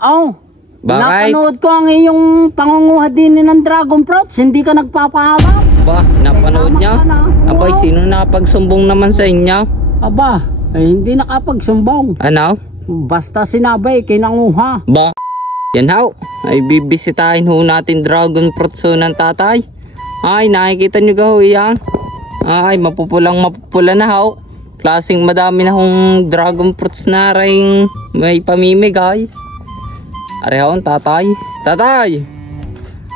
Oh, Bakit? napanood ko ang iyong pangunguha din ng dragon fruits. Hindi ka nagpapaalam. Ba, napanood niya? Abay, sino nakapagsumbong naman sa inyo? Aba, hindi nakapagsumbong. Ano? Basta sinabi, kinanguha. Ba, yan haw. Ay bibisitahin ho natin dragon fruits ho ng tatay. Ay, nakikita nyo ga ho yan? Ay, mapupula na haw. Klaseng madami na hong dragon fruits na rin may pamimigay. Arehon, tatay. Tatay!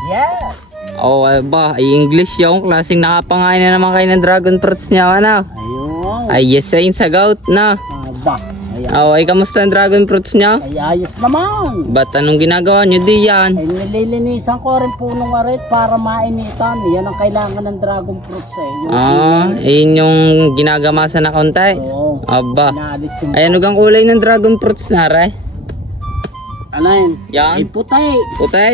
Yes! Oh, ba, ay English yung klaseng nakapangain na naman kayo ng dragon fruits niya, ano? Ayun. Ay, yes, ayun sa gout na. Aba, ayan. Oh, ay kamusta ang dragon fruits niya? Ay ayos naman. Ba't anong ginagawa nyo di yan? Ay nililinisan ko rin punong arit para mainitan. Yan ang kailangan ng dragon fruits eh. Ayun yung ginagamasan na konti. Oo. Aba. Inaalis yung... Ay, ano gang kulay ng dragon fruits na, re? Ano yun? Yan? Ay puti. Puti?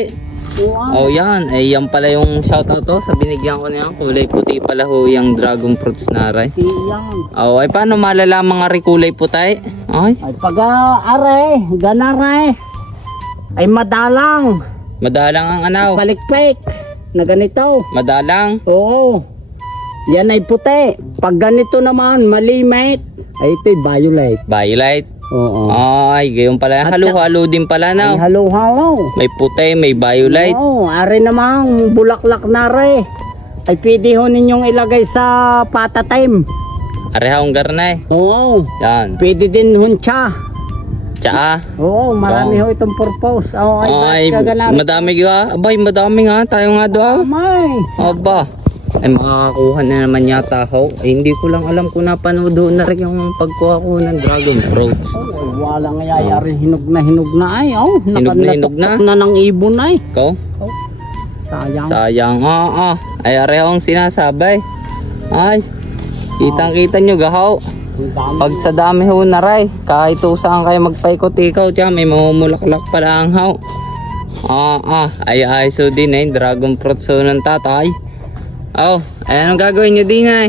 Oo. Oh, yan. Ay, yan pala yung shoutout to. Sa binigyan ko niya. Kulay puti pala ho yung dragon fruits na, re. Yan. Oh, ay paano malalaman nga rin kulay puti? Ay, Ay pag are, ganare. Ay madalang. madalang ang anaw. Palikpik. Na ganito. Madalang. Oo. Yan ay puti. Pag ganito naman, malimit. Ay ito'y violet. Violet. Oo. Ay, gayon pala. At Halo-halo din pala Ay na. halo-halo. May puti, may violet. Oo, are namang bulaklak na re. Ay pwede ho ninyong ilagay sa patatim. Arehong garnay. Oo. Yan. Pwede din huncha. Tsaa. Oo, marami ho itong purpose. Oo, Ay, bakit ka madami nga. Abay, madami nga. Tayo nga daw. Amay. Aba. Ay, makakakuha na naman yata ho. Ay, hindi ko lang alam kung napanood doon na rin yung pagkuha ko ng dragon fruits. Oh, walang nangyayari. Hinog na ay. Oh, Hinog na. na ng ibon ay. Ikaw? Oh, sayang. Sayang. Ay, arehong sinasabi. Ay, kitang-kita nyo gahaw. Ang dami. Pag sa dami ho na ray, kahit saan kayo magpaikot-ikaw, tiyan, may mamumulaklak pala ang haw. Ay, so din eh, dragon fruits ho ng tatay. Oh, ay anong gagawin nyo din ay?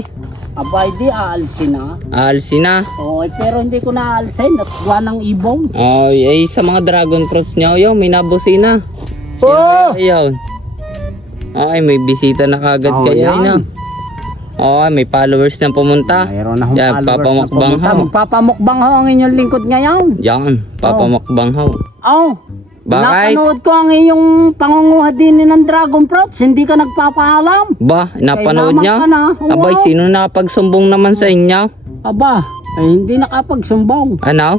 Abay di, aalsin na. Aalsin na. Oo, pero hindi ko na aalsin. Natwa ng ibong. Ay, sa mga dragon fruits nyo, yo, may nabusina. Oh! Ayun. Ay, may bisita na kagad Oh, kayo, yan. no? Ay, may followers na pumunta. Mayroon na akong Yan, followers papamukbang na pumunta. ho. Magpapamukbang ho ang inyong lingkod ngayon. Yan, papamukbang ho. Oh, Bakit? napanood ko ang iyong pangunguha din ng dragon fruits. Hindi ka nagpapaalam. Ba, napanood Kailangan niya? ka na. Oo. Abay, sino nakapagsumbong naman sa inyo? Aba, ay hindi nakapagsumbong. Ano?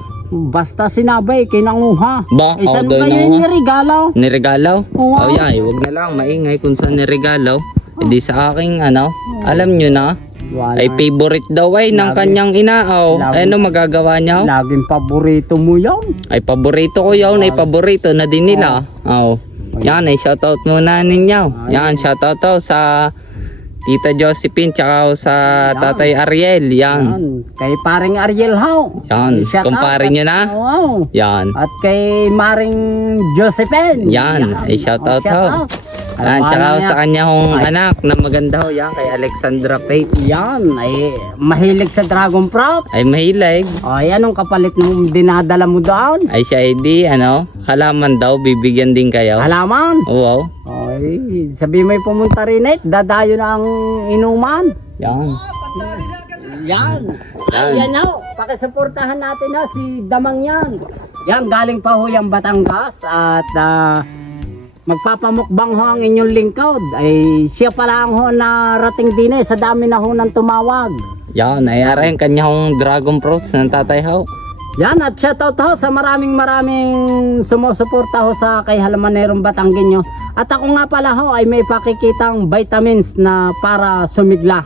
Basta sinabi, kinanguha. Ba, Saan ako daw ba yun nanguha. yung regalo? Niregalaw? Oo. Oh, yan, wag na lang, maingay kung saan niregalaw. Hindi sa aking, ano, alam nyo na, Wala. ay favorite daw ay ng Lagi. kanyang inaaw. Lagi. Ay, ano magagawa niya? Laging paborito mo yun. Ay, paborito ko yun, ay paborito na din nila. Oh. Yan, ay shoutout muna ninyo. Yan, shoutout to sa Tita Josephine, tsaka sa Tatay Ariel. Yan. Yan. Kay paring Ariel How. Yan, Shout kumpare out. nyo na. Oo. Yan. At kay Maring Josephine. Yan, ay shoutout ho. Yan, tsaka sa kanya hong anak na maganda ho. Yan, kay Alexandra Faith. Yan, ay mahilig sa dragon fruit. Ay mahilig. O, anong kapalit nung dinadala mo doon? Ay siya ay di, ano, halaman daw, bibigyan din kayo. Halaman. Wow. Ay, sabi may pumunta rin eh, dadayo na ang inuman. Yan. Yan. Yan. Yan ho. Pakisuportahan natin ha, si Damang yan. Yan, galing pa ho yung Batangas at magpapamukbang ho ang inyong lingkod. Ay siya pala ang ho na rating din eh, sa dami na ho ng tumawag. Yan, ay aray, kanya hong dragon fruits ng tatay ho. Yan, at shoutout ho sa maraming sumusuporta ho sa kay Halamanerong Batanggenyo. At ako nga pala ho ay may pakikitang vitamins na para sumigla.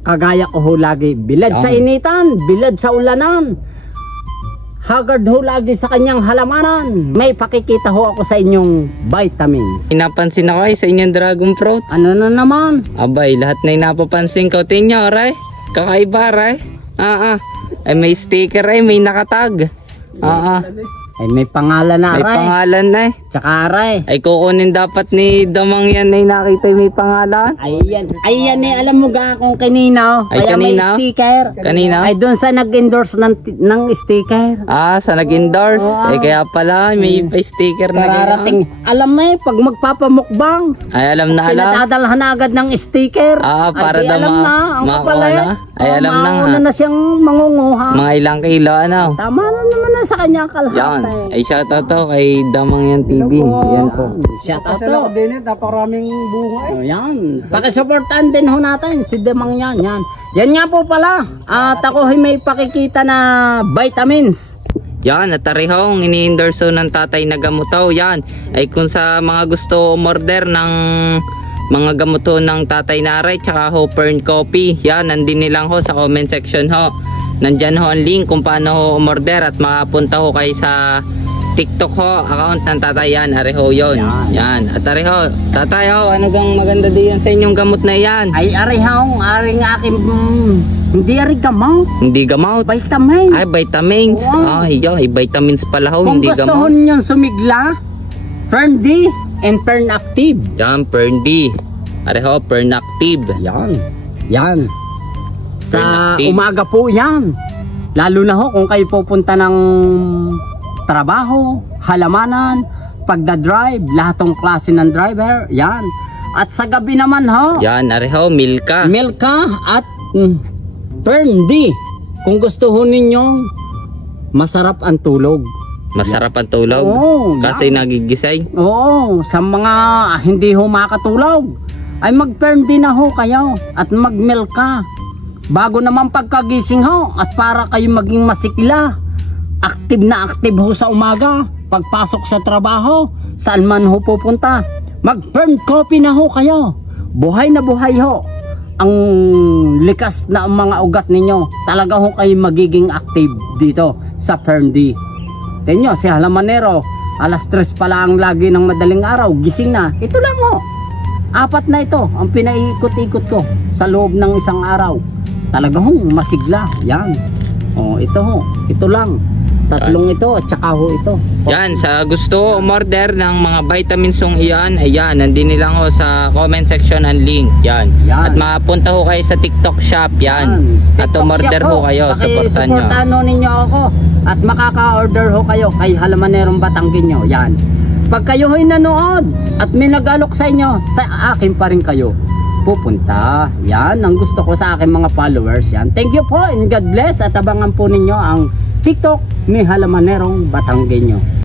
Kagaya ko ho lagi, bilad sa initan, bilad sa ulanan. Haggard ho lagi sa kanyang halamanan. May pakikita ho ako sa inyong vitamins. Inapansin ako ay sa inyong dragon fruits. Ano na naman? Abay, lahat na inapapansin ko. Tingnan, aray. Kakaiba, aray. Ay may sticker ay, may nakatag. Ay may pangalan na May aray. pangalan na eh. Tsaka aray. Ay kukunin dapat ni Damang yan ay nakita may pangalan. Ayan eh, alam mo ga kung kanina. Ay, Kaya kanina? may sticker. Kanina? Ay doon sa nag-endorse ng sticker. Ah, sa nag-endorse. Oo. Eh kaya pala may sticker na Kararating. Alam mo eh, pag magpapamukbang, Ay alam na alam. pinatadalhan na agad ng sticker. Ah, para Ay, di daw alam na. Ang makuha kapal eh. na. Ay, alam na nga. Mauna na siyang mangunguha. Mga ilang kilo ano. Tama na naman na sa kanya kalahati. Yan. Ay shoutout to kay Damang yan TV. Yan po. Shout out Kasi ako to. din eh, napakaraming bunga eh. Oh, yan. Pakisuportahan din ho natin si Demang yan. Yan. Yan nga po pala. At ako ay may pakikita na vitamins. Yan, at tarihong ini-endorse ng tatay na gamuto. Yan, ay kung sa mga gusto umorder ng mga gamuto ng tatay Naray tsaka ho Fern Coffee, yan, nandin nilang ho sa comment section ho. Nandyan ho ang link kung paano ho umorder at makapunta ho kayo sa TikTok ho, account ng tatay yan, areho yun. Yan, at areho, tatay ho, ano gang maganda diyan sa inyong gamot na yan? Ay arihong, aring aking hindi ari gamot. Hindi gamot. Vitamins. Ay, vitamins. Wow. Ay, vitamins pala ho, Kung hindi gusto gamot. ho ninyong sumigla, Fern D and Fern Active. Yan, Fern D. Areho, Fern Active. Yan. Yan. Sa Fern Active. umaga po yan. Lalo na ho kung kayo pupunta ng trabaho, halamanan, pagdadrive, lahat ng klase ng driver. Yan. At sa gabi naman ho, Yan, areho, Milka. Milka at Fern D. Kung gusto ho ninyong masarap ang tulog. Masarap ang tulog. Oo, Kasi nagigisay. Oo, sa mga hindi ho makatulog, ay mag-Fern D na ho kayo at mag-Milka. Bago naman pagkagising ho at para kayo maging masikla. Active na active ho sa umaga. Pagpasok sa trabaho, saan man ho pupunta, mag-Fern Coffee na ho kayo. Buhay na buhay ho ang likas na mga ugat ninyo. Talaga ho kayo magiging active dito sa Fern D. Tenyo, si Halamanero, alas 3 pa lang lagi ng madaling araw, gising na. Ito lang ho. 4 na ito ang pinaiikot-ikot ko sa loob ng isang araw. Talaga ho, masigla. Yan. Oh, ito ho. Ito lang. 3 ito at saka ho ito. Yan, sa gusto umorder ng mga vitamins yung iyan, ayan, nandun nilang ho sa comment section ang link. Yan. Yan. At mapunta ho kayo sa TikTok shop. Yan. At TikTok umorder shop ho kayo. Supportan nyo. Supportan ho ninyo ako. At makaka-order ho kayo kay Halamanerong Batanggenyo. Yan. Pag kayo ho'y nanood at may nag-alok sa inyo, sa akin pa rin kayo pupunta. Yan ang gusto ko sa aking mga followers. Yan. Thank you po and God bless. At abangan po ninyo ang TikTok ni Halamanerong Batanggenyo.